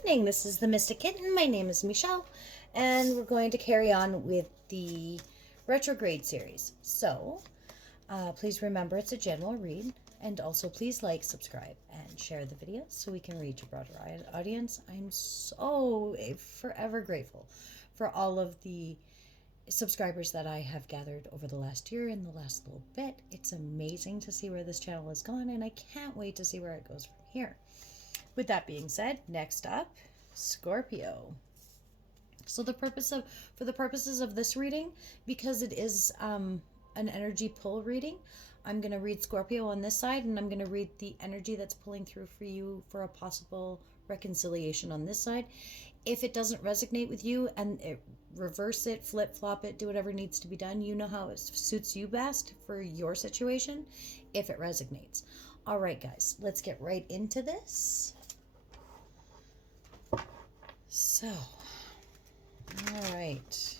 evening. This is the Mystic Kitten. My name is Mechelle, and we're going to carry on with the Retrograde series. So, please remember it's a general read, and also please like, subscribe, and share the video so we can reach a broader audience. I'm so forever grateful for all of the subscribers that I have gathered over the last year and the last little bit. It's amazing to see where this channel has gone, and I can't wait to see where it goes from here. With that being said, next up, Scorpio. So for the purposes of this reading, because it is an energy pull reading, I'm going to read Scorpio on this side, and I'm going to read the energy that's pulling through for you for a possible reconciliation on this side. If it doesn't resonate with you, and reverse it, flip-flop it, do whatever needs to be done. You know how it suits you best for your situation, if it resonates. All right, guys, let's get right into this. So, all right,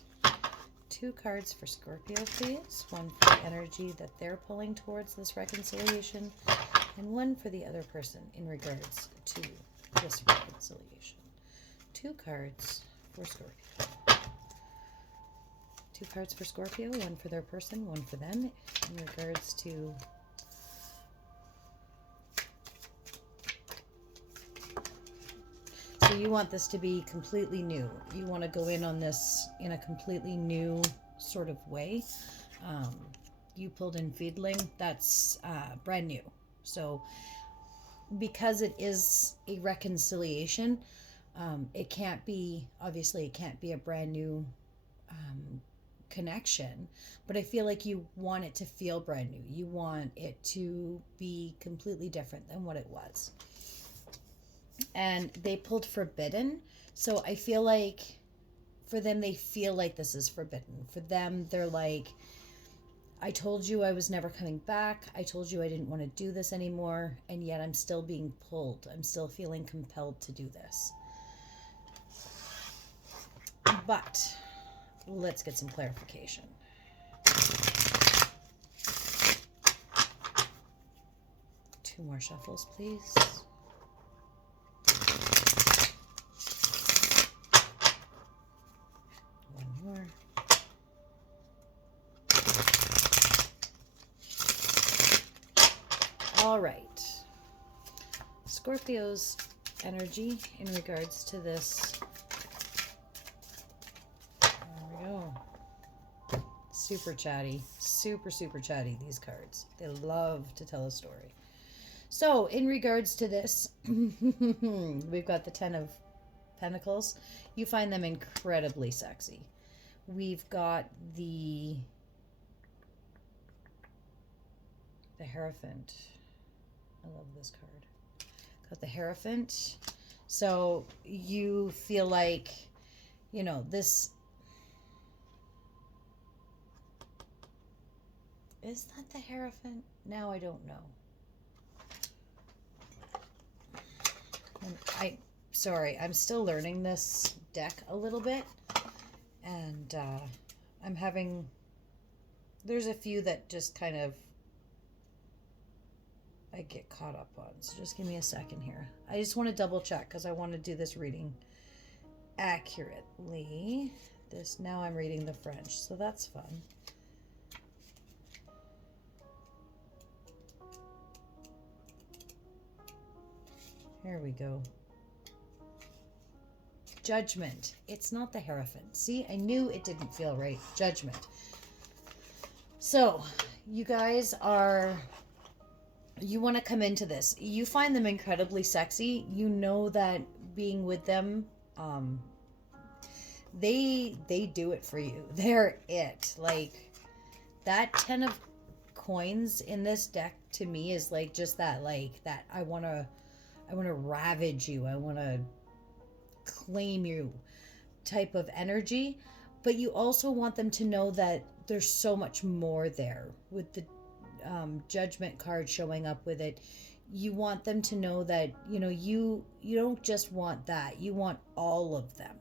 2 cards for Scorpio, please. 1 for the energy that they're pulling towards this reconciliation, and 1 for the other person in regards to this reconciliation. 2 cards for Scorpio. 2 cards for Scorpio, 1 for their person, 1 for them in regards to So you want this to be completely new. You want to go in on this in a completely new sort of way. You pulled in Fiedling. That's brand new. So because it is a reconciliation, it can't be a brand new connection. But I feel like you want it to feel brand new. You want it to be completely different than what it was. And they pulled forbidden, so I feel like for them, they feel like this is forbidden. For them, they're like, I told you I was never coming back. I told you I didn't want to do this anymore, and yet I'm still being pulled. I'm still feeling compelled to do this. But let's get some clarification. Two more shuffles, please. All right, Scorpio's energy in regards to this. There we go. Super chatty, super chatty, these cards. They love to tell a story. So in regards to this, we've got the 10 of Pentacles. You find them incredibly sexy. We've got the Hierophant. I love this card. Got the Hierophant. So you feel like, you know, this... Is that the Hierophant? Now I don't know. Sorry, I'm still learning this deck a little bit. And I'm having... There's a few that just kind of I get caught up on. So just give me a second here. I just want to double check because I want to do this reading accurately. Now I'm reading the French, so that's fun. Here we go. Judgment. It's not the Hierophant. See, I knew it didn't feel right. Judgment. So, you guys you want to come into this. You find them incredibly sexy. You know that being with them, they do it for you. They're it. Like, that 10 of coins in this deck to me is like just that, like that I want to ravage you. I want to claim you type of energy. But you also want them to know that there's so much more there with the Judgment card showing up with it. You want them to know that, you know, you don't just want that. You want all of them.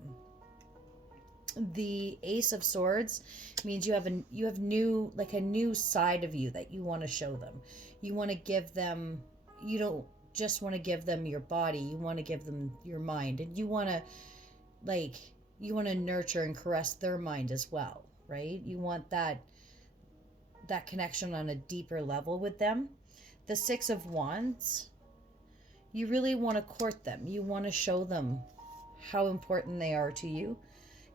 The Ace of Swords means you have a new side of you that you want to show them. You want to give them, you don't just want to give them your body. You want to give them your mind, and you want to nurture and caress their mind as well, right? You want that connection on a deeper level with them. The Six of Wands, you really want to court them. You want to show them how important they are to you.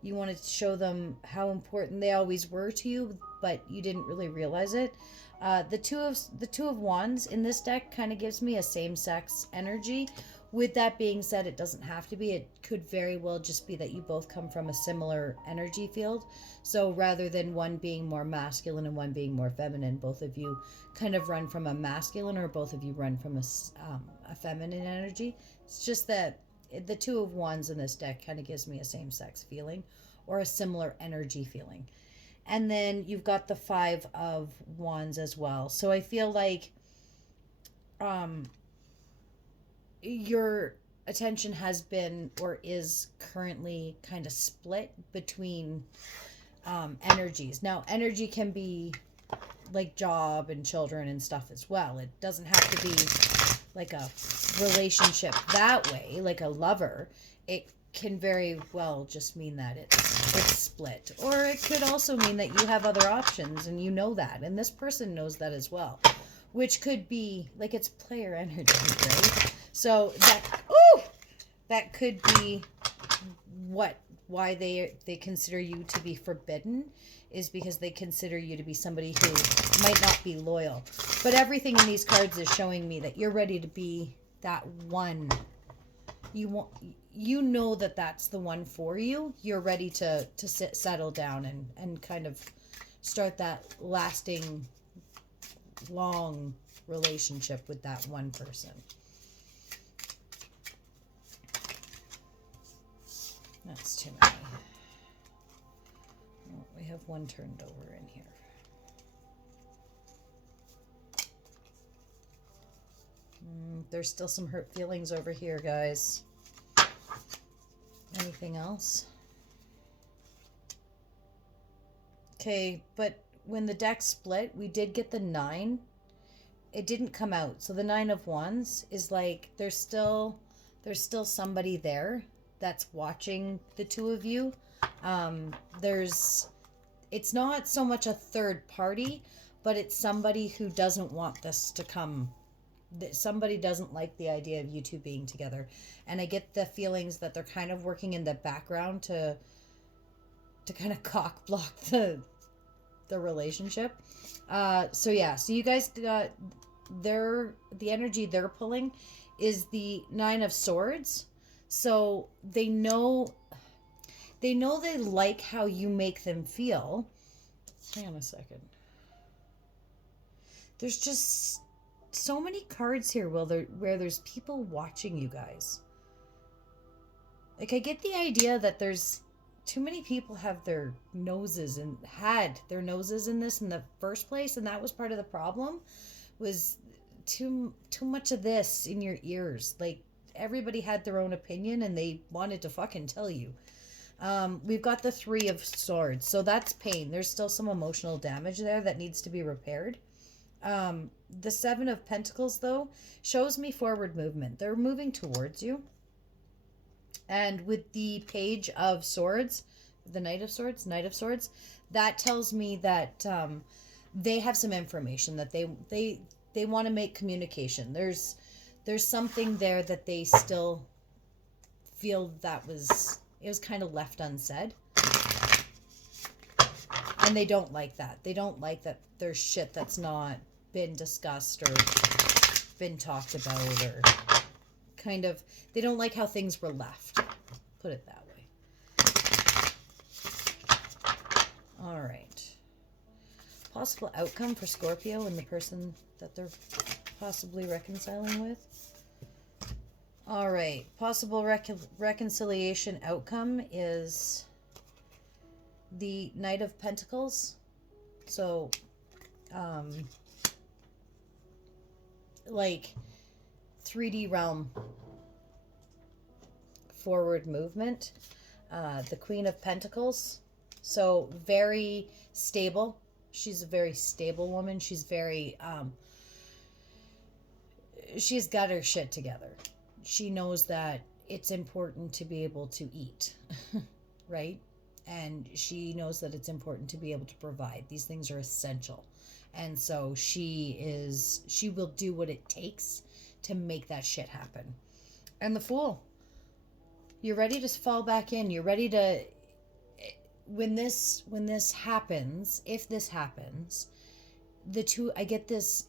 You want to show them how important they always were to you, but you didn't really realize it. The two of Wands in this deck kind of gives me a same-sex energy. With that being said, it doesn't have to be. It could very well just be that you both come from a similar energy field. So rather than one being more masculine and one being more feminine, both of you kind of run from a masculine, or both of you run from a feminine energy. It's just that the Two of Wands in this deck kind of gives me a same-sex feeling or a similar energy feeling. And then you've got the Five of Wands as well. So I feel like your attention has been or is currently kind of split between energies. Now, energy can be like job and children and stuff as well. It doesn't have to be like a relationship that way, like a lover. It can very well just mean that it's split. Or it could also mean that you have other options and you know that. And this person knows that as well. Which could be like it's player energy, right? So that could be why they consider you to be forbidden, is because they consider you to be somebody who might not be loyal. But everything in these cards is showing me that you're ready to be that one. You know that that's the one for you. You're ready to settle down and kind of start that lasting, long relationship with that one person. That's too many. Oh, we have one turned over in here. There's still some hurt feelings over here, guys. Anything else? Okay, but when the deck split, we did get the 9. It didn't come out. So the 9 of Wands is like there's still somebody there that's watching the two of you. It's not so much a third party, but it's somebody who doesn't want this to come. Somebody doesn't like the idea of you two being together. And I get the feelings that they're kind of working in the background to kind of cock block the relationship. So you guys got the energy they're pulling is the 9 of Swords. So they know they like how you make them feel. Hang on a second. There's just so many cards here where there's people watching you guys. Like, I get the idea that there's too many people have their noses and had their noses in this in the first place, and that was part of the problem, was too much of this in your ears. Like, everybody had their own opinion and they wanted to fucking tell you. We've got the 3 of Swords, so that's pain. There's still some emotional damage there that needs to be repaired. The 7 of Pentacles, though, shows me forward movement. They're moving towards you. And with the Page of Swords, the Knight of Swords, that tells me that they have some information that they want to make communication. There's something there that they still feel it was kind of left unsaid. And they don't like that. They don't like that there's shit that's not been discussed or been talked about, or kind of, they don't like how things were left. Put it that way. All right. Possible outcome for Scorpio and the person that they're possibly reconciling with. All right. Possible reconciliation outcome is the Knight of Pentacles. So, like 3D realm forward movement. The Queen of Pentacles. So very stable. She's a very stable woman. She's very, she's got her shit together. She knows that it's important to be able to eat, right? And she knows that it's important to be able to provide. These things are essential. And so she will do what it takes to make that shit happen. And the Fool, you're ready to fall back in. You're ready to, when this happens, if this happens, I get this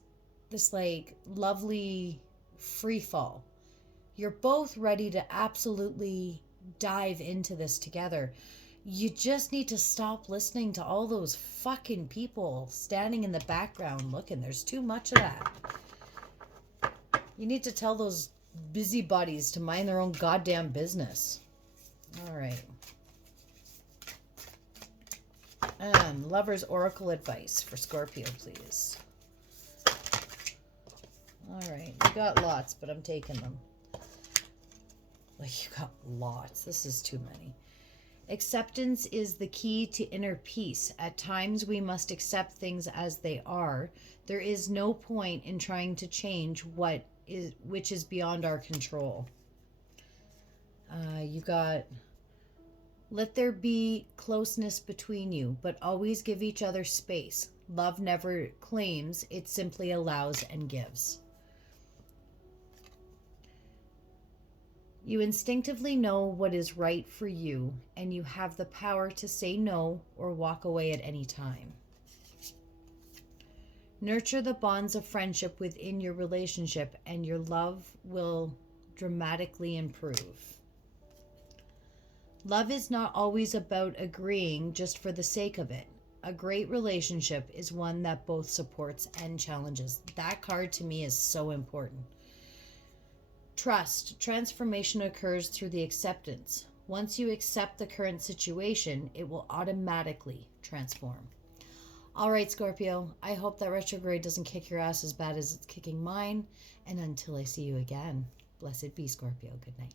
like lovely free fall. You're both ready to absolutely dive into this together. You just need to stop listening to all those fucking people standing in the background looking. There's too much of that. You need to tell those busybodies to mind their own goddamn business. All right. And Lover's Oracle advice for Scorpio, please. All right. You got lots, but I'm taking them. Like, you got lots. This is too many. Acceptance is the key to inner peace. At times, we must accept things as they are. There is no point in trying to change which is beyond our control. You got, let there be closeness between you, but always give each other space. Love never claims, it simply allows and gives. You instinctively know what is right for you, and you have the power to say no or walk away at any time. Nurture the bonds of friendship within your relationship, and your love will dramatically improve. Love is not always about agreeing just for the sake of it. A great relationship is one that both supports and challenges. That card to me is so important. Trust. Transformation occurs through the acceptance. Once you accept the current situation, it will automatically transform. All right, Scorpio, I hope that retrograde doesn't kick your ass as bad as it's kicking mine. And until I see you again, blessed be, Scorpio. Good night.